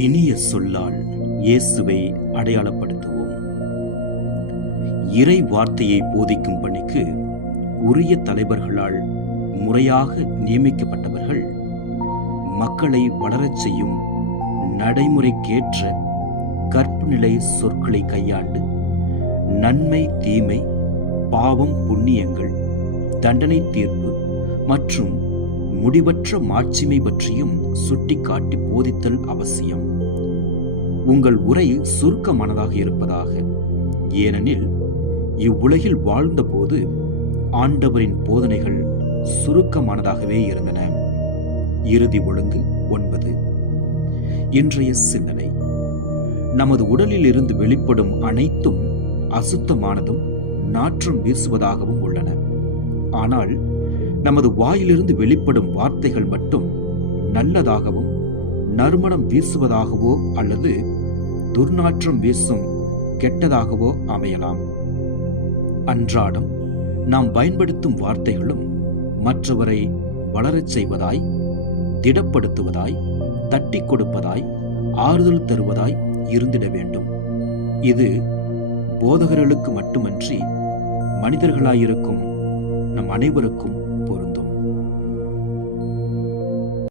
இனிய சொல்லால் இயேசுவை அடையாளப்படுத்துவோம். இறை வார்த்தையை போதிக்கும் பணிக்கு உரிய தலைவர்களால் முறையாக நியமிக்கப்பட்டவர்கள் மக்களை வளரச் செய்யும் நடைமுறைக்கேற்ற கற்புநிலை சொற்களை கையாண்டு நன்மை தீமை, பாவம் புண்ணியங்கள், தண்டனை தீர்ப்பு மற்றும் முடிவற்ற மாட்சிமை பற்றியும் சுட்டிக்காட்டி போதித்தல் அவசியம். உங்கள் உரை சுருக்கமானதாக இருப்பதாக, ஏனெனில் இவ்வுலகில் வாழ்ந்தபோது ஆண்டவரின் போதனைகள் சுருக்கமானதாகவே இருந்தன. இறுதி ஒழுங்கு 9. இன்றைய சிந்தனை: நமது உடலில் இருந்து வெளிப்படும் அனைத்தும் அசுத்தமானதும் நாற்றம் வீசுவதாகவும் உள்ளன. ஆனால் நமது வாயிலிருந்து வெளிப்படும் வார்த்தைகள் மட்டும் நல்லதாகவும் நறுமணம் வீசுவதாகவோ அல்லது துர்நாற்றம் வீசும் கெட்டதாகவோ அமையலாம். அன்றாடம் நாம் பயன்படுத்தும் வார்த்தைகளும் மற்றவரை வளரச் செய்வதாய், திடப்படுத்துவதாய், தட்டி கொடுப்பதாய், ஆறுதல் தருவதாய் இருந்திட வேண்டும். இது போதகர்களுக்கு மட்டுமன்றி மனிதர்களாயிருக்கும் நம் அனைவருக்கும் பொருந்தும்.